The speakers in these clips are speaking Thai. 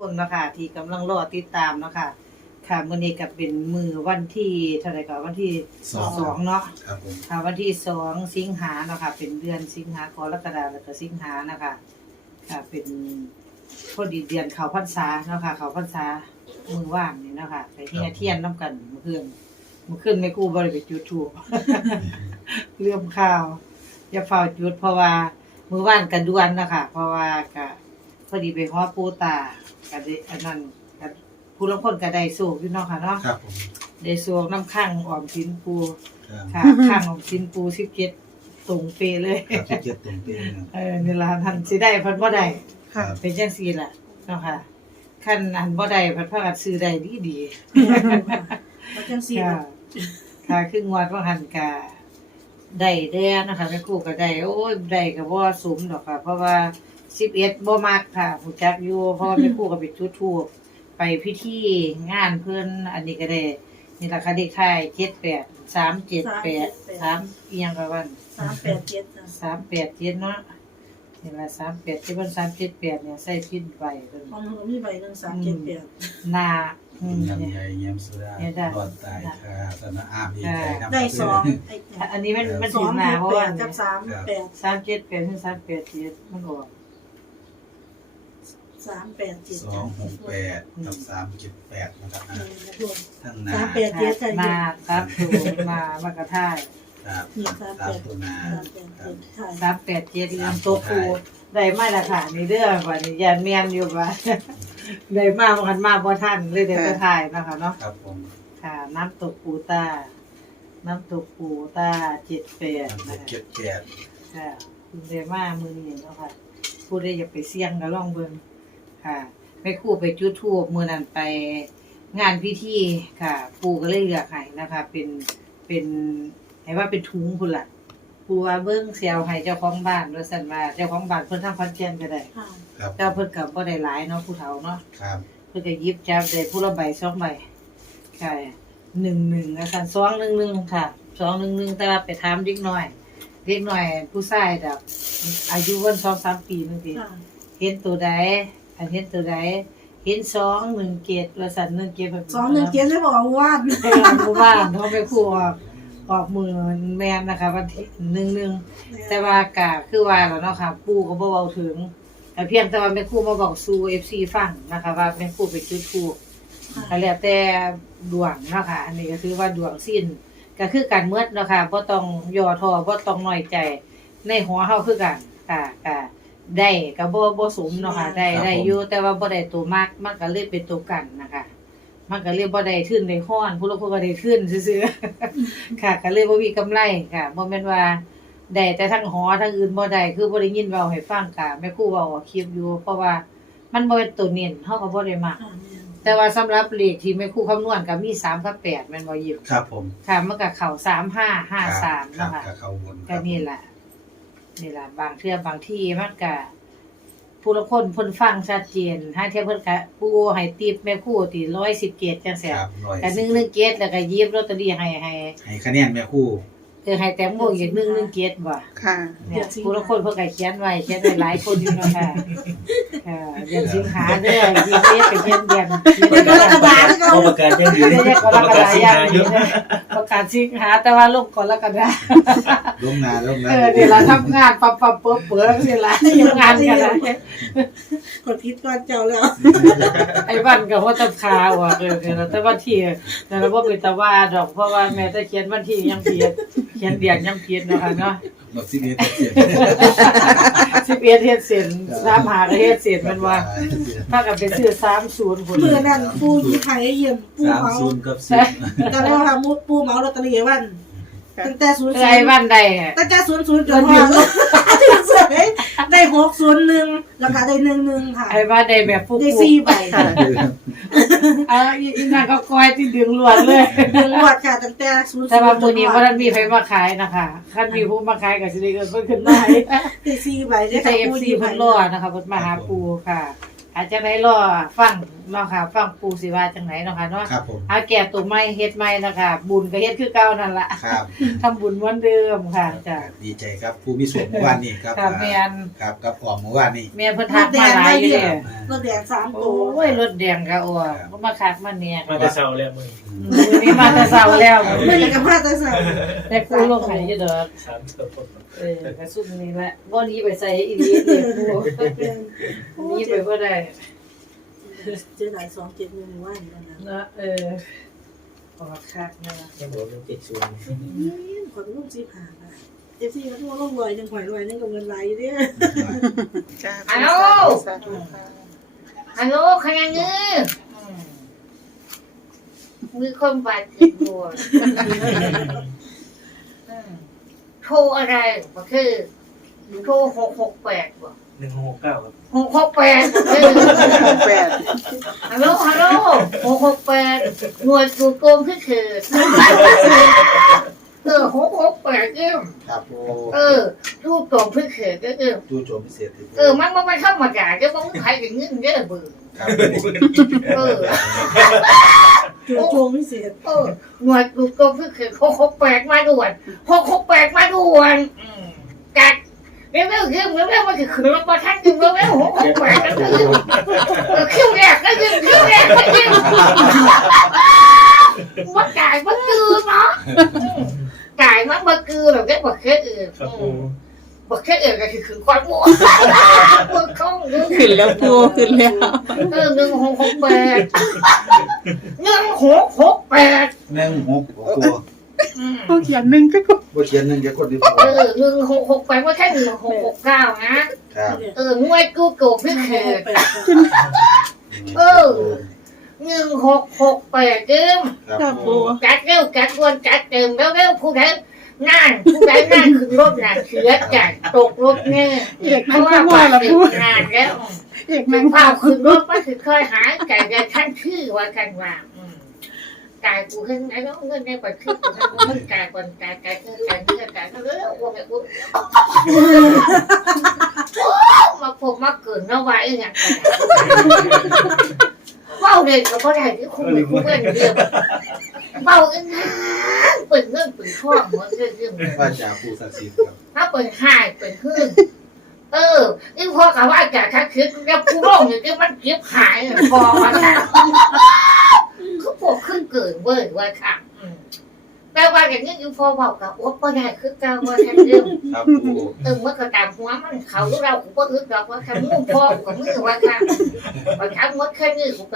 คนเนาะคะที่กำลังรอติดตามเนาะคะค่ะมื้อนี้ก็เป็นมือวันที่เท่าไหร่ก็วันที่สอง สองเนาะ ครับผม ค่ะวันที่สองสิงหาเนาะค่ะเป็นเดือนสิงหากรกฎาแล้วก็สิงหานะคะค่ะเป็นพอดีเดือนเขาพรรษาเนาะค่ะเขาพรรษามือว่างนี่เนาะค่ะไปเฮียเทียนน้ำกันเมื่อคืนเมื่อคืนไม่กู้บริไปจุดทูบเรื่องข่าวอย่าเฝ้าจุดเพราะว่ามือว่านกันดวนนะคะเพราะว่าก็ พอดีไปฮอดปูตาก็ได้อันนั้นก็ผู้ลางคนก็ได้โศกอยู่เนาะค่ะเนาะครับผมได้โศกน้ำข้างออมสินปูครับค่ะ ข้างออมสินปูสิบเจ็ดตรงเปเลย ครับที่เจ็ดตรงเตียงเออนี่ล่ะท่านสิได้เพิ่นบ่ได้ ครับเป็นจังซี่ล่ะเนาะค่ะคันอันบ่ได้เพิ่นพากันซื้อได้ดีดีๆมาจังซี่ค่ะค่ะคืองวดว่าหันกะได้แด้นะคะแม่ครูก็ได้ โอ้ยได้ก็บ่สมดอกค่ะ เพราะว่า 11บ่มักค่ะผู้จักอยู่เพราะว่าแม่ครูก็ไปจุดธูปไปพิธีงานเพิ่นอันนี้ก็ได้นี่ล่ะค่ะเลขท้าย78 378 3อีหยังก็ว่าสามแปดเจ็ดจ้ะ387เนาะนี่ล่ะ38ที่เพิ่น378เนี่ยใส่ผิดไว้เพิ่นของหนูมีใบหนึ่งสามเจ็ดแปดหน้าอืมยำเนี่ยใหญ่เยี่ยมสุดาเนี่ยได้รอดตายค่ะสนะอาบดีใจครับได้สองไอ้อันนี้มันมันสถึองงหน้าเพราะแปว่าดกับสามแปดสามเจ็ดแปดถึงสามแปดเจ็ดมันออก สามแปดเจ็ดสองหกแปดกับสามเจ็ดแปดนะครับนะทั้งหนาสามแปดเจ็ดจ้ะมา ครับถูกมามากระท่ายครับนี่สามตาแปมดตัวหนาสามแปดครัเจ็บดใช่สามแปดเจ็ดเรื่องตัวครูได้มาละค่ะนี่เด้อว่านี่ยานแม่นอยู่ว่าได้มาบ่กันมาบ่ทันเลยได้ไปถ่ายเนาะคะเนาะครับผมค่ะ น้ำตกปูตาน้ำตกปูตาเจ็ดแปดเจ็นะดคะเจ็ดแปดค่ะคุณเดมามือนี่เนาะค่ะผู้ใดอยากไปเสี่ยงก็ลองเบิ่ง ค่ะไปครู่ไปจุดทูบมือนั้นไปงานพิธีค่ะ ปู่ก็เลยเลือกให้นะคะ เป็นเป็นให้ว่าเป็นถุงพุ่นล่ะปู่ว่าเบิ่งเสียวให้เจ้าของบ้านว่าซั่นว่าเจ้าของบ้านเพิ่นทำคอนเทนต์ก็ได้ค่ะ ครับเจ้าเพิ่นก็บ่ได้หลายเนาะผู้เฒ่าเนาะ ครับเพิ่นก็หยิบจับได้ผู้ละใบสองใบค่ะหนึ่งหนึ่งนะค่ะสองหนึ่งหนึ่งค่ะสองหนึ่งหนึ่งแต่ว่าไปถามเด็กน้อยเด็กน้อยผู้ชายแบบอายุวันสองสามปีนึงทีค่ะ เห็นตัวใด อันเห็นตัวใดเห็นสองหนึ่งเกตว่าสันหนึ่งเกตแบบสองหนึ่งเจ็ดได้บอกว่าให้เราผู้บ้านเขาไปครัวออกมือแมนนะคะวันที่หนึ่งหนึ่งแต่ว่ากะคือว่าแล้วเนาะค่ะ ปู่ก็บ่เว้าถึงแต่เพียงแต่ว่าแม่ครูมาบอกสู่ FC ฟังนะคะ ว่าแม่ครูไปจุดธูป ก็แล้วแต่ดวงเนาะค่ะ อันนี้ก็คือว่าดวงสิ้น ก็คือการเมืดเนาะค่ะบ่ต้องย่อท้อบ่ต้องน้อยใจ ในหัวเฮาคือกันค่ะก็ ได้ก็บ่บ่สมเนาะค่ะได้ได้อยู่แต่ว่าบ่ได้ตัวมากมันก็เลยเป็นตัวกันนะคะมันก็เลยบ่ได้ขึ้นได้ฮ้อนผู้ลางคนก็ได้ขึ้นซื่อๆ ค่ะก็เลยบ่มีกำไรค่ะบ่แม่นว่าได้แต่ทั้งหอทั้งอื่นบ่ได้คือบ่ได้ยินเว้าให้ฟังค่ะแม่ครูเว้าออกคลิปอยู่ เพราะว่ามันบ่เป็นตัวเน้นเฮาก็บ่ได้มักค่ะเนี่ยแต่ว่าสำหรับเลขที่แม่ครูคำนวณก็มี3กับ8แม่นบ่ยิบครับผมค่ะมันก็เข้า3 5 5 3ครัเนาะบค่ะ กับเขาวนคก็รับนี่ล่ะ นี่ล่ะบางเทื่อบางที่มันก็ผู้ละคนเพิ่นฟังชัดเจนถ้าเทียบเพิ่นก็ผู้ให้ติปแม่ครูที่117จังซี่ครับร้อยก็สิบ1 1 7แล้วก็หยิบลอตเตอรี่ให้ให้ให้คะแนนแม่คู่ คือให้แตงโมอีก1 1 7บ่ค่ะ เนี่ยผู้ละคนเพิ่นก็เขียนไว้เขียนไว้หลายคนอยู่เนาะค่ะ ค่ะเดือนสิงหาเด้อสิเฮ็ดไปเขียนเดือน เดี๋ยวกรกฎาค มก็เอาประกาศยังอยู่ไม่ใช่กรกฎาคมอย่างนี้นะประกาศสิงหาแต่ว่าลงกรกฎาคมลงนาลงนาเออเดี๋ยวเราทำงานปั๊บปั๊บปุ๊บเปิดเวลาทำงานกันนะคนคิดก่อนเจ้าแล้วไอ้บ้านกับว่าตำคาว่ะเออเดี๋ยวเราแต่วันที่แต่เราบ่เป็นตะว่าดอกเพราะว่าแม่จะเขียนวันที่ยังเพียนเขียนเดือนยังเพียนเนาะค่ะเนาะหมดสิบเอ็ดเจ็ด11เฮ็ดเส้น3หาก็เฮ็ดเส้นมันว่า ถ้ากันไปซื้อ30พุ่นเมื่อนั้นปูที่ไทยเยี่ยมปูสามเมาศูนย์กับสิบตอนแรกค่ะมูปูเมาลอตเตอรี่วันตั้งแต่ศูนย์เอศูอนไอ้ย์บ้านใดอะตั้งแต่ศูนย์ศูนย์จนถึงถึงเสยได้หกศูนย์หนึ่งแล้วก็ได้หนึ่งหนึ่งค่ะไอ้บ้านใดแบบฟุกได้สี่ใบค่ะอ่าอีอีนั่นก็ก้อยที่ดึงลวดเลย หนึ่งงวดค่ะตั้งแต่ศูนย์แต่ว่ามื้อนี้บ่ทันมีไผมาขายนะคะคันมีผู้มาขายก็สิได้เงินเพิ่นขึ้นมาให้ได้สี่ใบได้ได้ค่ะ FC เพิ่นรอนะคะเพิ่นมาหาปูค่ะ อาจจะได้รอฟังเนาะค่ะฟังปูสิว่าจังไหนเนาะค่ะเนาะครับผมเอาแก่ตัวใหม่เฮ็ดใหม่เนาะค่ะบุญก็เฮ็ดคือเก่านั่นล่ะครับทำบุญเหมือนเดิมค่ะจ้ะดีใจครับผู้มีส่วนเมื่อวานนี้ครับค่ะแม่นครับกับออมเมื่อวานนี้ แม่เพิ่นทักมาหลายอยู่เด้รถแดงสามโอตัว้ยรถแดงก็อ้วบ่มาคักมาเนี่ยมันจะเศร้าแล้วมึงมื้อนี้มาแต่เช้าแล้ว ไม่ได้กับผ้าตาใส่แต่กูลงให้อยู่ดอกสามเท่า เออกระสุนนี่แหละบ่หนี้ไปใส่อีหลีเด้กูหนี้ไปบ่ได้เจ๊หลายสองเจ็ดหนึ่งว่าอย่างนั้นนะเนาะเออออกคักนะยังบอกยังติดศูนย์ขอเป็นลูกจีบหาค่ะเอฟซีเขาทั่วโลกรวยยังหอยรวยนั่นกับเงินไหลเนี่ยฮัลโหลฮัลโหลใครยังยือมีคนบาดเจ็บปวดโทรอะไรบ่คือโทรหกหกแปดบ่หนึ่งหกเก้าครับหกหกแปดคือฮัลโหลฮัลโหลหกหกแปดหน่วยสูโกงคือคือเออหกหกแปดเอิ่มครับโอ้เออรูปตรงคือคือก็เอิ่มตู้โจมพิเศษที่เออมันมันมันเข้ามาด่าเดี๋ยวมันใครถึงเงินเยอะเบื่อครับเออ จูโจงพิเศษเออหน่วยดูกรมคือคือหกหกแปดมาด่วนหกหกแปดมาด่วนอืมกัดเร็วเร็วขึ้นเร็วเร็วมันคือขึ้นรถประทันดึงเร็วเร็วหกหกแปดก็คือเออคิวแรกก็คือคิวแรกก็คือว่าจ่ายว่าคือเนาะอืมจ่ายมันมาคือแบบนี้บอกแค่อื่นครับอืปูม บอกแค่อื่นก็คือขึ้นความมัวมันเข้าขึ้นแล้วปูขึ้นแล้วเออหนึ่งหกหกแปดหนึ่งหกหกแปดหนึ่งหกตัวอืมปูเขียนหนึ่งก็ก็บ่เขียนหนึ่งจะกดดีพอเออหนึ่งหกหกแปดว่าแค่หนึ่งหกหกเก้านะครับเออหน่วยกูโกงพี่เขต เออ หนึ่งหกหกแปดเดิมครับปูจัดเร็วจัดวนจัดเติมเร็วเร็วผู้ใดนั่ นั่นผู้ใดนั่นขึ้นรถน่ะเสียใจตกรถแน่เอกเพราะว่าบาดเจ็บนานแล้วเอกนั่นั่งงเฝ้าขึ้นรถมันคือเคยหายใจแต่ท่านชื่อว่ากันว่าอืมกายกูขึ้นไอ้น้องเงินในปัจจุบันมันกายก่อนกายกายคือกายนี่กายเรื่อยว่าแบบกูมาพบมาเกินเนาะว่าไอ้เนี่ยเบ้าเด็กก็ได้ที่คุณเป็นคุณเป็นเดียวเบ้าเอ็นหาง เปิดเงินเปิดทองหัวเรื่องเรื่องว่าจ่าปูศักดิ์สิทธิ์ครับถ้าเปิดหายเปิดขึ้นเออนี่พอกับว่าจากถ้าคือแล้วผู้ร้องเนี่ยที่มันเก็บหายพอมาค่ะเขาปวดขึ้นเกินเว้ยว่าค่ะอืมแต่ว่าอย่างนี้อยู่พอบอกกับโอ๊ตก็ได้คือเก่าว่าแค่เรื่องครับปูเออเมื่อกระตามหัวมันเขาเรากูก็อึดดอกว่าค่ะมุ่งพ่อกูกับมือว่าค่ะว่าทั้งหมดแค่นี้กูไป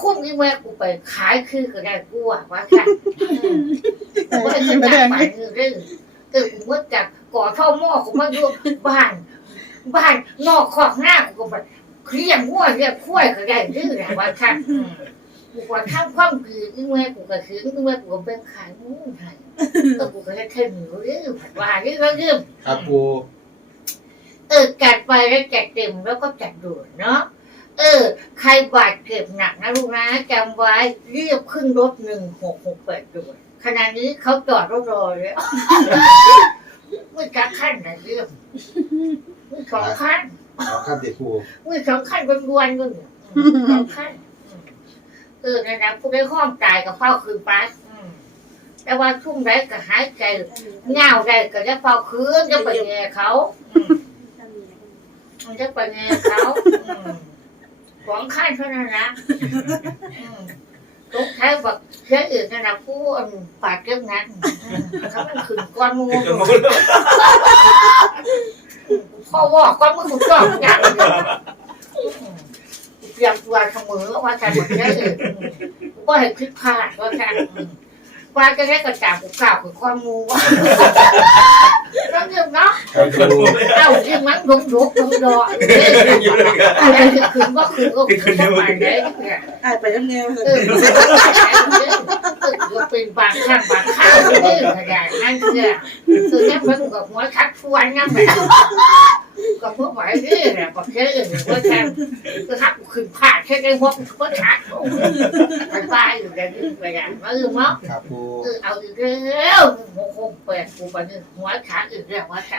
คุ้มนี่แม่กูไปขายคือก็ได้กูว่าว่าค่ะอืมกูไม่ได้จะได้ไปเรื่องเออกูเมื่อจากก่อเท่าหม้อกูมาอยู่บ้าน บ้านนอกขอกหน้ากูก็แบบเครียดหัวเรียกคุ้ยก็ได้ดื้อแหละว่าค่ะอืมกูว่าทำความคือนี่แม่กูก็คือนี่แม่กูก็เป็นขายมู้ไทยเออกูก็ได้แค่หนูเรื่องผัดว่าเรื่องเรื่องครับปูเออจัดไปแล้วจัดเต็มแล้วก็จัดด่วนเนาะ เออ ใครบาดเจ็บหนักนะลูกนะจำไว้รีบขึ้นรถหนึ่งหกหกแปดด่วนขณะนี้เขาจอดรถรอแล้วมือจักขั้นนะเรื่องมือสองขั้นเอาครับเด็กปูมือสองขั้นวนวนๆกันเนี่ยอืมสองขั้นอืมเออนั่นนะผู้ได้ห้องตายกับเฝ้าคืนไปอืมแต่ว่าทุ่มได้ก็หายใจเงาได้ก็จะเฝ้าคืนจะไปแง่เขาอืมมันจะไปไงเขา อืมหวังขั้นเท่านั้นนะอืมทุกท้ายบอกเชื่ออื่นนะนะผู้อันปาดเรื่องนั้นอืมเขามันขึ้นก้อนมูพ่อว่าก้อนมือถูกต้องยังเตรียมตัวเสมอว่าจะหมดเชื่ออื่นว่าให้คิดพลาดว่าจะอืม ว่าจะได้กระจาบกูกล่าวคือก้อนมูว่าแล้วเรื่องเนาะครับปูเอ้าที่มันดุกดุกดุกดอกอะไรคือก็คือก็คือประมาณนี้เนี่ย ไอ้ไปทั้งแนวเลเออ ยก็เป็นบางข้างบางข้างนี่ขยายนั่นคือคือเนี่ยมันกับหัวคัดชวนนั่นแหละก็พวกไหวนี่แหละประเทศอื่นก็แค่คือหักขึ้นผ่าแค่ได้หัวก็ชัดมันตายอยู่ในนี้ไปอย่างนั้นมั้งเออเอาอีกแล้วหัวคงแปดกูไปนี่หัวขาอีกแล้วหัวขา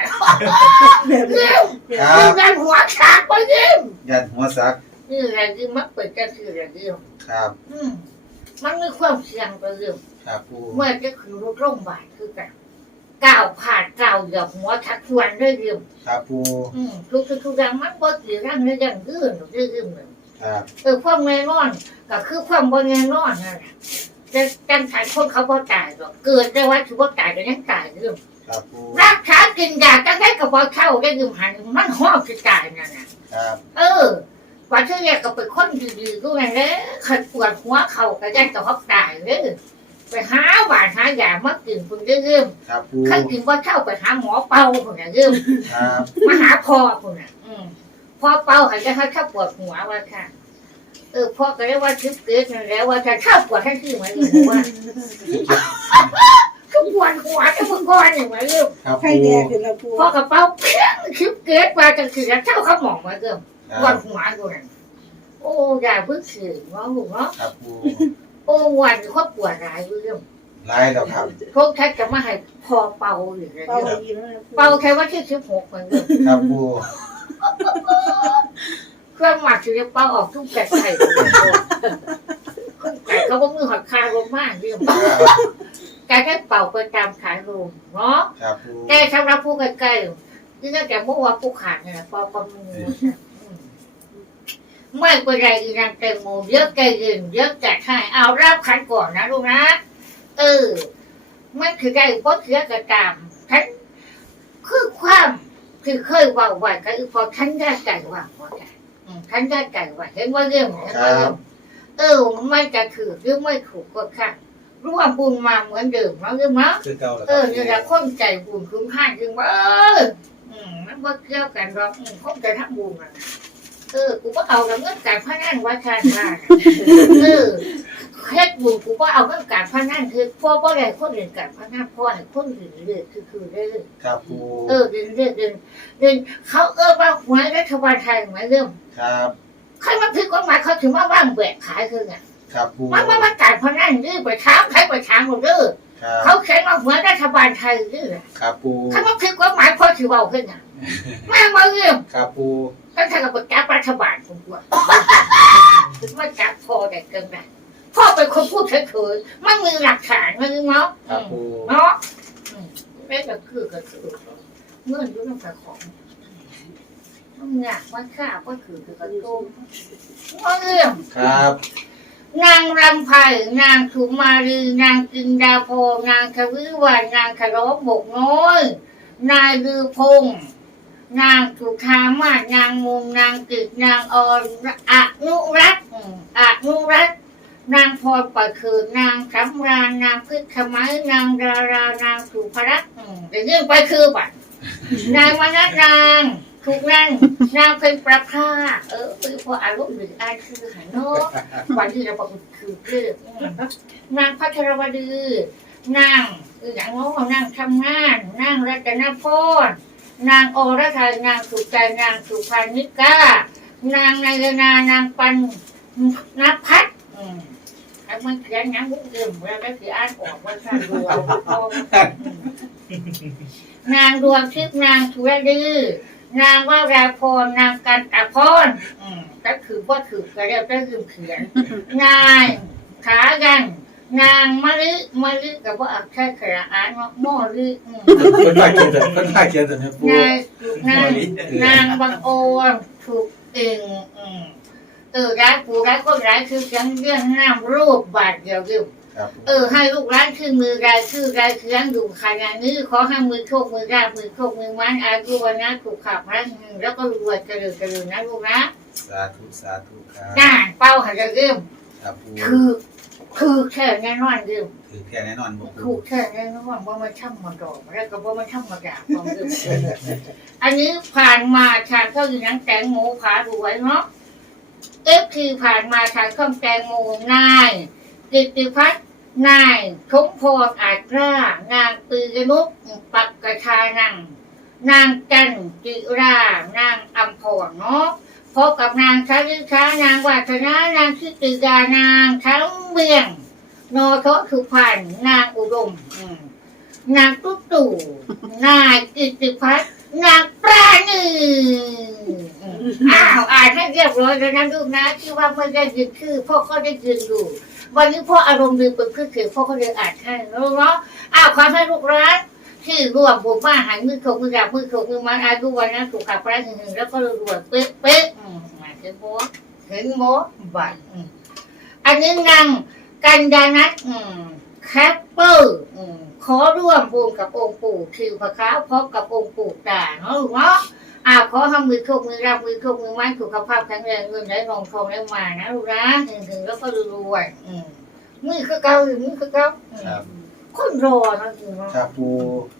แบบนี้เร็วครับงานหัวขาดไปยิ่งยันหัวซักนี่อะไรคือมักเปิดก็คืออะไรเดียวครับ อืม มันมีความเสี่ยงไปเรื่องครับปูเมื่อจะคือรถร่มบาดคือกันก้าวผ่านก้าวเหยียบหัวทักชวนได้เรื่องครับปูอืมทุกทุกทุกอย่างมันบ่กี่ร่างได้ยังยืนยืนยืนเลยครับเออความแน่นอนก็คือความบ่แน่นอนนั่นแหละจะจังสายคนเขาบ่ตายหรอกเกิดได้ว่าถือว่าตายก็ยังตายเรื่องครับปูรักษากินยาจังได้ก็บ่เข้าได้ยืมหันมันห้องสิตายนั่นน่ะครับ เออ ว่าที่แรกก็เป็นคนดีๆด้วยนะขัดปวดหัวเข่าก็ยันกับฮอกตายเลยไปหาหวานหายามากินคุณเรื่อยครับปูๆขันกินว่าเข้าไปหาหมอเป่าคุณน่ะเรื่อยครับมาหาพ่อคุณน่ะอืมพ่อเป่าใหายจะให้ข้าปวดหัวว่าค่ะ เออพ่อก็เรียกว่าทิพเกิดนั่นแหล้วว่าถ้าข้าปวดท่านที่เหมือนกันว่าข้าปวดหัวจะมึงก้อนอย่างไรเรื่อยครับใครปูแดงขึ้นแล้วปูพ่อกระเป๋าเพี้ยงทิพเกิดมาจังคือเท่าเขาหมองมาเรื่อยค วัรันบหัวกูนั่นโอ้ยายเพิ่งสื่อเนาะลูกเนาะครับปูโอ้วันเขาปวดร้ายเรื่องไล่แล้วครับ พวกท่านจะมาให้พอเป่าอยู่เลยเป่าเรื่องอีกแล้วนะปูเป่าแค่ว่าที่สิบหกมันเรื่องครับปูเครื่องหมักถือเป่าออกทุกแก่ไข่แต่เขาบอกมือหักคาลงมากเรื่องครับแกได้เป่าไปตามขายลมเนาะครับปูแกสำหรับผู้ใกล้ๆที่น่าจะเมื่อวานผู้ขาดเนี่ยเป่าประมือ ไม่เป็นไรอีนางแตงโมเยอะแกยืนเยอะแกให้เอารับขันก่อนนะลูกนะเออมันคือได้เพราะเสียกระตามฉันคือความคือเคยว่าไว้ก็คือพอฉันได้ใจว่าพอใจอืมฉันได้ใจว่าเห็นว่าเรื่องเห็นว่าเรื่องเออไมันจะถือหรือไม่ถูกก็ข้างร่วมบุญมาเหมือนเดิมเนาะเรื่องเนาะคือเนี่แหละคนใจบุญคุ้มค่าจึงว่าเออมันว่าเกี่ยวกันหรอกอืมคนใจทักบุญอะ เออ กูก็เอากับเงินการพนันไว่าชาติว่าเออเฮ็ดบุญกูก็เอาเรื่องการพนันคือพ่อบ่ได้คนอื่นการพนันพ่อให้คนอื่นเลือกคือคือได้เลยครับปูเออเดินเลือกเดินเดินเขาเออว่าหวยรัฐบาลไทยเหมือนเดิมครับใครมาผิดกฎหมายเขาถึงมาว่างแบกขายคือไงครับปูมันมามาการพนันดื้อไปถามใครไปถามหมดเด้อ เขาเขียนว่าหวยรัฐบาลไทยดื้อครับปูใครมาผิดกฎหมายพ่อถือว่าขึ้นไงแม่มาเรื่องครับปูก็ถ้ากับจับรัฐบาลผมกลัวถึงมาจับพ่อได้เกินไปพ่อเป็นคนพูดเฉยๆมันมีหลักฐานมันเนาะครับปูเนาะอืมแม่ก็คือก็คือเมื่อยุ่งกับของมันหนักมันข้าก็คือคือกระตุ้มว่าเรื่องครับ นางรำไพนางสุมาลีนางกินดาโพนางควิวันนางคารบกน้อย นายลือพงษ์นางสุธามาศนางมุงนางกิจนางอรอนุรัตน์อืมอนุรัตน์นางพรประคืนนางสำราญนางพึกขมัยนางดารานางสุภรัตน์อืมเดี๋ยวนี้ไปคือบัดนางมนัสนาง ถูกนั่งนางเป็นประภาเออคือพออารมณ์หรืออายคือหันเนาะวันที่เราบอกคือเรื่องอืมนางพัทรวดีนางคืออย่างโน้นนางทำงานนางรัตนพรนางอรไทยนางสุใจนางสุพรรณิกานางนายนานางปันนพัฒน์อืมไอ้มันเขียนหยังบุกเดิมแล้วก็คืออ่านออกว่าท่านดูเอาเอาอืมนางดวงทิพย์นางสุรดี นางวราพรนางกันตะพรอืมก็คือว่าถือก็เรียกได้คือเขียนนายขากันนางมะลิมะลิกับว่าแค่ขระอ่านว่าหม้อลิอืมคนภาคเขียนแต่คนภาคเขียนแต่เนี่ยปูนายถูกนางนางบางโอนถูกเองอืมเออร้ายกูร้ายก็ร้ายคือจังเรื่องน้ำรูปบาดเดียวเดียวครับปู เออให้ลูกร้านขึ้นมือรายชื่อรายเครื่องอยู่ขนาดนี้ขอให้มือโชคมือราบมือโชคมือมันอายุวันนะถูกขับรักแล้วก็รวยเจริญเจริญนะลูกนะสาธุสาธุครับจ้าเป้าหันจะเริ่มครับปูคือคือแค่แน่นอนเดิมถือแค่แน่นอนบอกถูปูกแค่แน่นอนว่ามันช่ำมาดอกแล้วก็ว่ามันช่ำมาด่าของเดิมอันนี้ผ่านมาทางเข้าอยู่นังแตงโมผาดูไว้เนาะเอฟคือผ่านมาทางเครื่องแตงโมนายกิตติพัฒน์ นายชมพรอาจกล้านางปืนนุกปักกระชานัง นางจันจิรานางอัมพรเนาะพบกับนางชาลิชานางวัฒนานางชิติยานางทั้งเบียงโนโทสุพรรณนางอุดม นางตุ๊ตู่นายกิตติพัฒน์นางปลาหนึ่งอ้าวอ่านให้เรียบร้อยแล้วนะลูกนะที่ว่าพ่อได้ยินคือพ่อก็ได้ยินอยู่ วันนี้พ่ออารมณ์ดีเป็นคือคือพ่อก็เลยอ่านให้แล้เนาะอ้าวขอให้ลูกรักที่รวมบุญมาหายมือขงมือดาบมือขงมือมันอายุวันนั้นถูกขับพระหนึ่งแล้วก็รวยเป๊ะเป๊ะมาเห็นโมเห็นโมบัตอันนี้นางกันยานัทแคปเปอร์ขอร่วมบุญกับองค์ปู่คือพระค้าวพบกับองค์ปู่ตาเนาเนาะ อ้าวขอให้มือโคกมือรับมือโคกมือไม้สุขภาพแข็งแรงเงินไหลรองทองไหลมานะลูกนะถึงถึงๆแล้วก็รวยๆอืมมือคือเก่าหรือมือคือเก่าอืมครับ คนรอเนาะจริงเนาะ ครับปูอ